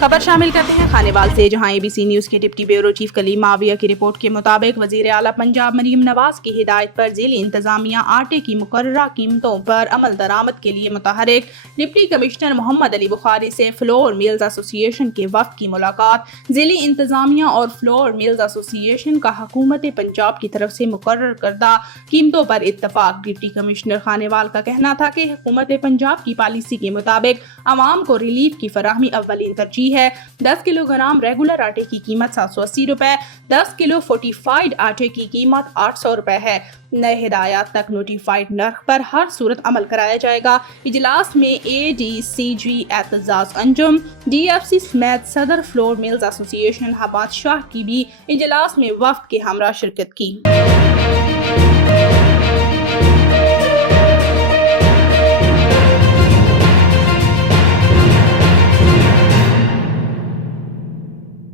خبر شامل کرتے ہیں خانیوال سے، جہاں ABC نیوز کے ڈپٹی بیورو چیف کلیم معاویہ کی رپورٹ کے مطابق وزیر اعلیٰ پنجاب مریم نواز کی ہدایت پر ذیلی انتظامیہ آٹے کی مقررہ قیمتوں پر عمل درآمد کے لیے متحرک ڈپٹی کمشنر محمد علی بخاری سے فلور میلز ایسوسی ایشن کے وفد کی ملاقات۔ ذیلی انتظامیہ اور فلور میلز ایسوسی ایشن کا حکومت پنجاب کی طرف سے مقرر کردہ قیمتوں پر اتفاق۔ ڈپٹی کمشنر خانیوال کا کہنا تھا کہ حکومت پنجاب کی پالیسی کے مطابق عوام کو ریلیف کی فراہمی اولین ترجیح ہے۔ 10 کلو گرام ریگولر آٹے کی قیمت 780 روپے، 10 کلو فورٹیفائیڈ آٹے کی قیمت 800 روپے ہے۔ نئے ہدایات تک نوٹیفائڈ نرخ پر ہر صورت عمل کرایا جائے گا۔ اجلاس میں ADCG اعتزاز انجم، DFC سمیت صدر فلور میلز ایسوسی ایشن حبات شاہ کی بھی اجلاس میں وفد کے ہمراہ شرکت کی۔